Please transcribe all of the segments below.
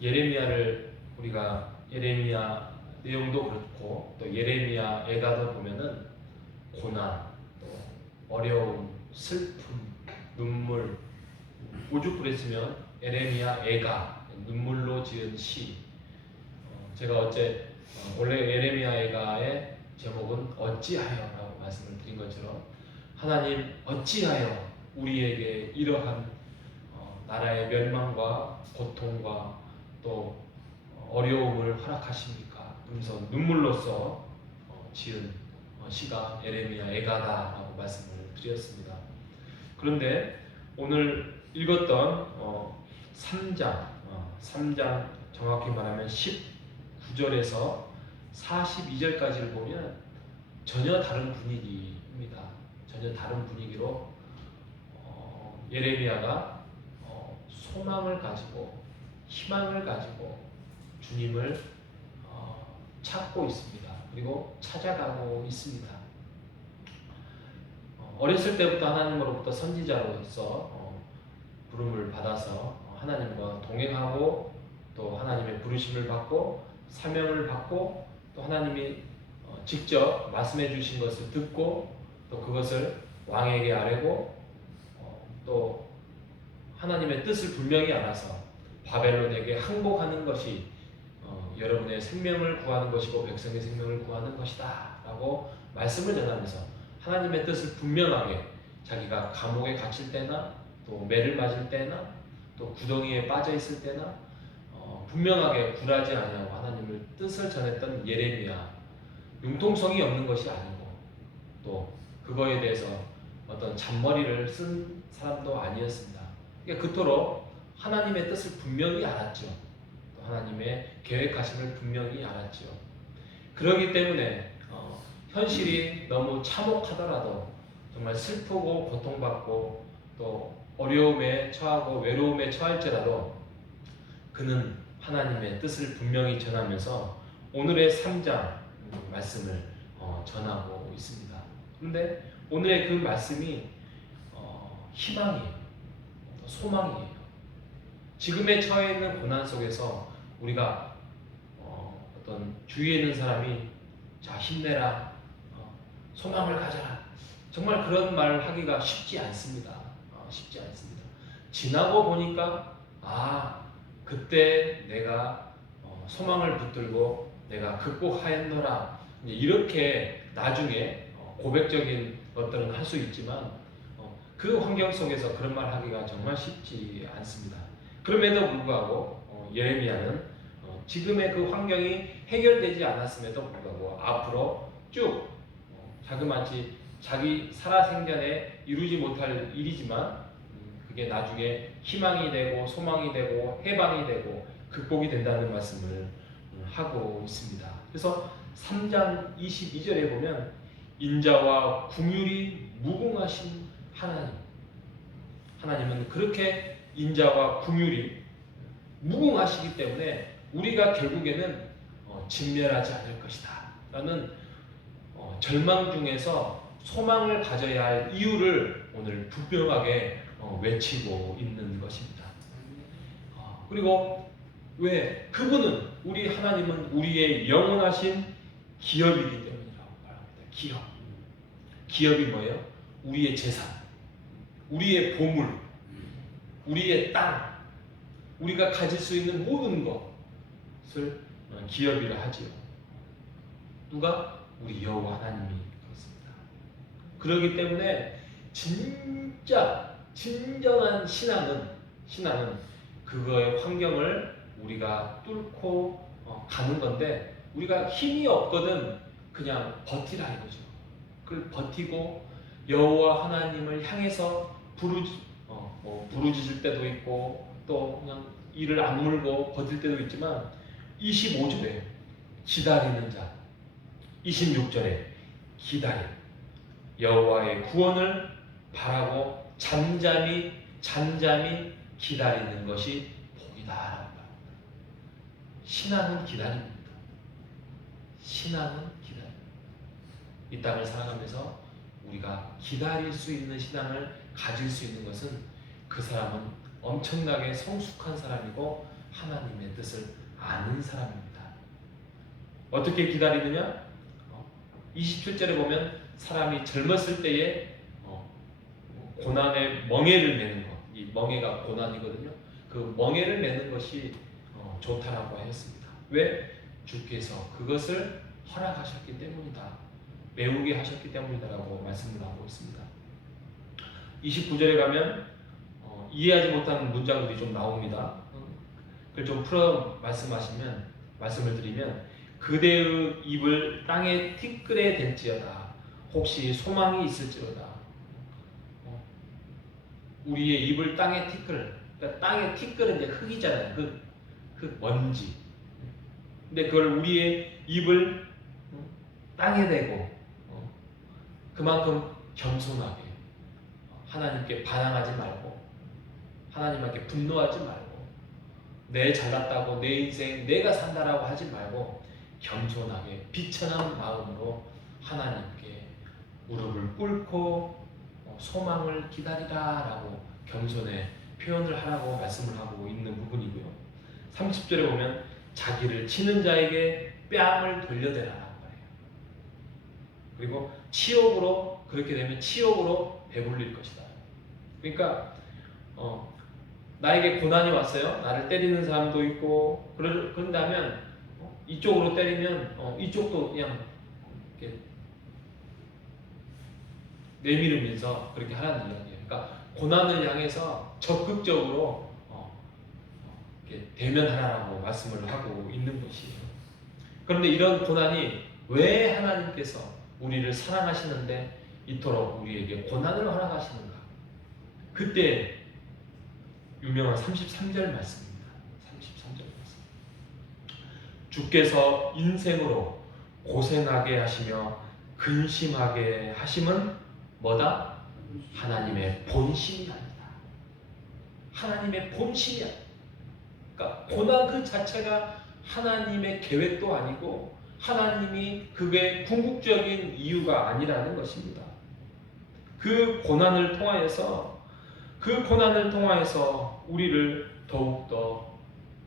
예레미야를 우리가 예레미야 내용도 그렇고 또 예레미야 애가도 보면은 고난, 또 어려움, 슬픔, 눈물 오죽 그랬으면 예레미야 애가 눈물로 지은 시. 제가 어제 원래 예레미야 애가의 제목은 어찌하여라고 말씀을 드린 것처럼 하나님 어찌하여 우리에게 이러한 나라의 멸망과 고통과 또 어려움을 허락하십니까? 그러면서 눈물로써 지은 시가 예레미야 애가다라고 말씀을 드렸습니다. 그런데 오늘 읽었던 3장 정확히 말하면 19절에서 42절까지를 보면 전혀 다른 분위기입니다. 전혀 다른 분위기로 예레미야가 소망을 가지고 희망을 가지고 주님을 찾고 있습니다. 그리고 찾아가고 있습니다. 어렸을 때부터 하나님으로부터 선지자로서 부름을 받아서 하나님과 동행하고 또 하나님의 부르심을 받고 사명을 받고 또 하나님이 직접 말씀해 주신 것을 듣고 또 그것을 왕에게 아뢰고 또 하나님의 뜻을 분명히 알아서 바벨론에게 항복하는 것이 여러분의 생명을 구하는 것이고 백성의 생명을 구하는 것이다 라고 말씀을 전하면서 하나님의 뜻을 분명하게 자기가 감옥에 갇힐 때나 또 매를 맞을 때나 또 구덩이에 빠져 있을 때나 분명하게 굴하지 아니하고 하나님의 뜻을 전했던 예레미야. 융통성이 없는 것이 아니고 또 그거에 대해서 어떤 잔머리를 쓴 사람도 아니었습니다. 그러니까 그토록 하나님의 뜻을 분명히 알았죠. 또 하나님의 계획하심을 분명히 알았죠. 그렇기 때문에 현실이 너무 참혹하더라도 정말 슬프고 고통받고 또 어려움에 처하고 외로움에 처할지라도 그는 하나님의 뜻을 분명히 전하면서 오늘의 3장 말씀을 전하고 있습니다. 그런데 오늘의 그 말씀이 희망이에요. 소망이에요. 지금의 처해 있는 고난 속에서 우리가 어떤 주위에 있는 사람이 자 힘내라, 소망을 가져라. 정말 그런 말을 하기가 쉽지 않습니다. 쉽지 않습니다. 지나고 보니까 그때 내가 소망을 붙들고 내가 극복하였노라. 이렇게 나중에 고백적인 것들은 할 수 있지만 그 환경 속에서 그런 말 하기가 정말 쉽지 않습니다. 그럼에도 불구하고 예레미야는 지금의 그 환경이 해결되지 않았음에도 불구하고 앞으로 쭉 자그마치 자기 살아생전에 이루지 못할 일이지만 그게 나중에 희망이 되고 소망이 되고 해방이 되고 극복이 된다는 말씀을 하고 있습니다. 그래서 3장 22절에 보면 인자와 긍휼이 무궁하신 하나님은 그렇게 인자와 긍휼이 무궁하시기 때문에 우리가 결국에는 진멸하지 않을 것이다 라는 절망 중에서 소망을 가져야 할 이유를 오늘 분명하게 외치고 있는 것입니다. 그리고 왜? 그분은 우리 하나님은 우리의 영원하신 기업이기 때문이라고 말합니다. 기업이 뭐예요? 우리의 재산, 우리의 보물, 우리의 땅, 우리가 가질 수 있는 모든 것을 기업이라 하지요. 누가? 우리 여호와 하나님이 그렇습니다. 그렇기 때문에 진정한 신앙은 그거의 환경을 우리가 뚫고 가는 건데 우리가 힘이 없거든 그냥 버티라 이거죠. 그걸 버티고 여호와 하나님을 향해서 부르짖을 때도 있고 또 그냥 이를 악물고 버틸 때도 있지만 25절에 기다리는 자, 26절에 기다림, 여호와의 구원을 바라고 잠잠히 기다리는 것이 복이다라고 말합니다. 신앙은 기다립니다. 신앙은 기다립니다. 이 땅을 살아가면서 우리가 기다릴 수 있는 신앙을 가질 수 있는 것은 그 사람은 엄청나게 성숙한 사람이고 하나님의 뜻을 아는 사람입니다. 어떻게 기다리느냐? 27절에 보면 사람이 젊었을 때에 고난의 멍에를 매는 것, 이 멍에가 고난이거든요. 그 멍에를 매는 것이 좋다라고 했습니다. 왜? 주께서 그것을 허락하셨기 때문이다. 배우게 하셨기 때문이다라고 말씀을 하고 있습니다. 29절에 가면 이해하지 못하는 문장들이 좀 나옵니다. 그걸 좀 풀어 말씀을 드리면 그대의 입을 땅에 티끌에 댈지어다. 혹시 소망이 있을지어다. 우리의 입을 땅에 티끌, 그러니까 땅에 티끌은 이제 흙이잖아요. 흙 먼지. 근데 그걸 우리의 입을 땅에 대고 그만큼 겸손하게 하나님께 반항하지 말고 하나님께 분노하지 말고 내 잘났다고 내 인생 내가 산다라고 하지 말고 겸손하게 비천한 마음으로 하나님께 무릎을 꿇고 소망을 기다리라라고 겸손의 표현을 하라고 말씀을 하고 있는 부분이고요. 30절에 보면 자기를 치는 자에게 뺨을 돌려대라라고 해요. 그리고 치욕으로 그렇게 되면 치욕으로 배불릴 것이다. 그러니까 나에게 고난이 왔어요. 나를 때리는 사람도 있고 그런다면 이쪽으로 때리면 이쪽도 그냥 이렇게 내밀으면서 그렇게 하라는 이야기예요. 그러니까 고난을 향해서 적극적으로 이렇게 대면하라고 말씀을 하고 있는 것이에요. 그런데 이런 고난이 왜 하나님께서 우리를 사랑하시는데 이토록 우리에게 고난을 허락하시는가? 그때 유명한 33절 말씀입니다. 33절 말씀. 주께서 인생으로 고생하게 하시며 근심하게 하심은 뭐다? 하나님의 본심이 아니다. 하나님의 본심이 아니다. 그러니까 고난 그 자체가 하나님의 계획도 아니고 하나님이 그게 궁극적인 이유가 아니라는 것입니다. 그 고난을 통하여서 우리를 더욱더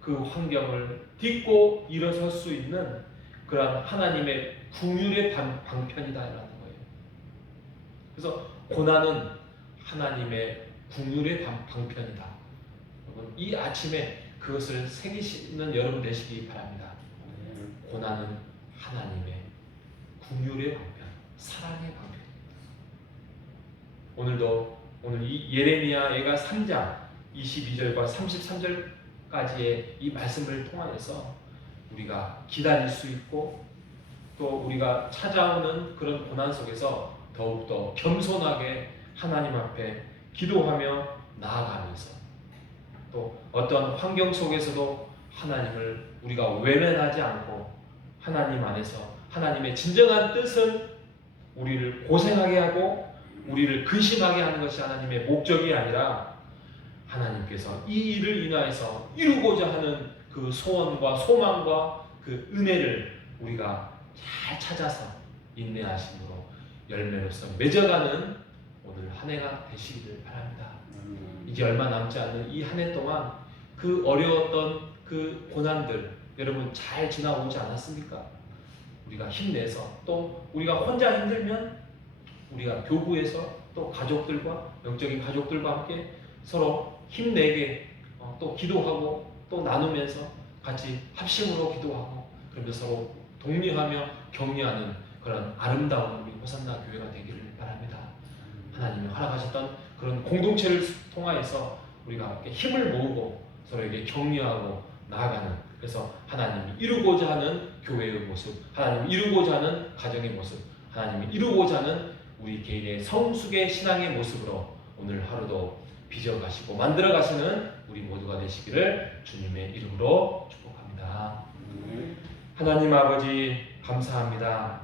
그 환경을 딛고 일어설 수 있는 그러한 하나님의 긍휼의 방편이다라는 거예요. 그래서 고난은 하나님의 긍휼의 방편이다. 여러분, 이 아침에 그것을 새기시는 여러분 되시기 바랍니다. 고난은 하나님의 긍휼의 방편, 사랑의 방편입니다. 오늘 이 예레미야가 3장 22절과 33절까지의 이 말씀을 통하여서 우리가 기다릴 수 있고 또 우리가 찾아오는 그런 고난 속에서 더욱더 겸손하게 하나님 앞에 기도하며 나아가면서 또 어떤 환경 속에서도 하나님을 우리가 외면하지 않고 하나님 안에서 하나님의 진정한 뜻은 우리를 고생하게 하고 우리를 근심하게 하는 것이 하나님의 목적이 아니라 하나님께서 이 일을 인하여서 이루고자 하는 그 소원과 소망과 그 은혜를 우리가 잘 찾아서 인내하심으로 열매로서 맺어가는 오늘 한 해가 되시기를 바랍니다. 이제 얼마 남지 않는 이 한 해 동안 그 어려웠던 그 고난들 여러분 잘 지나오지 않았습니까? 우리가 힘내서 또 우리가 혼자 힘들면 우리가 교구에서 또 가족들과 영적인 가족들과 함께 서로 힘내게 또 기도하고 또 나누면서 같이 합심으로 기도하고 그러면서 서로 독려하며 격려하는 그런 아름다운 우리 호산나 교회가 되기를 바랍니다. 하나님이 허락하셨던 그런 공동체를 통하여서 우리가 함께 힘을 모으고 서로에게 격려하고 나아가는 그래서 하나님이 이루고자 하는 교회의 모습, 하나님이 이루고자 하는 가정의 모습, 하나님이 이루고자 하는 우리 개인의 성숙의 신앙의 모습으로 오늘 하루도 빚어가시고 만들어가시는 우리 모두가 되시기를 주님의 이름으로 축복합니다. 하나님 아버지 감사합니다.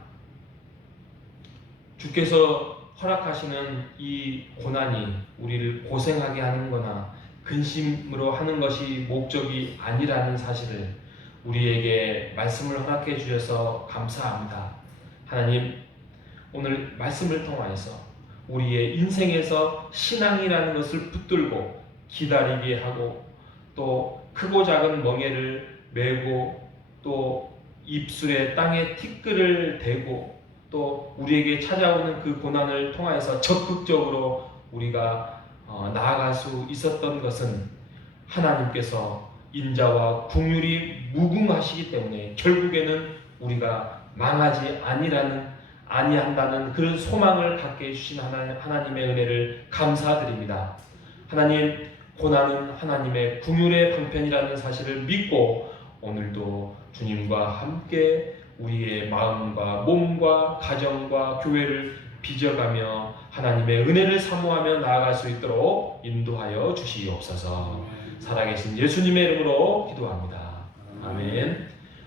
주께서 허락하시는 이 고난이 우리를 고생하게 하는 거나 근심으로 하는 것이 목적이 아니라는 사실을 우리에게 말씀을 허락해 주셔서 감사합니다. 하나님 오늘 말씀을 통하여서 우리의 인생에서 신앙이라는 것을 붙들고 기다리게 하고 또 크고 작은 멍에를 메고 또 입술에 땅에 티끌을 대고 또 우리에게 찾아오는 그 고난을 통하여서 적극적으로 우리가 나아갈 수 있었던 것은 하나님께서 인자와 긍휼이 무궁하시기 때문에 결국에는 우리가 망하지 아니한다는 그런 소망을 갖게 해주신 하나님의 은혜를 감사드립니다. 하나님, 고난은 하나님의 긍휼의 방편이라는 사실을 믿고 오늘도 주님과 함께 우리의 마음과 몸과 가정과 교회를 빚어가며 하나님의 은혜를 사모하며 나아갈 수 있도록 인도하여 주시옵소서. 살아계신 예수님의 이름으로 기도합니다. 아멘.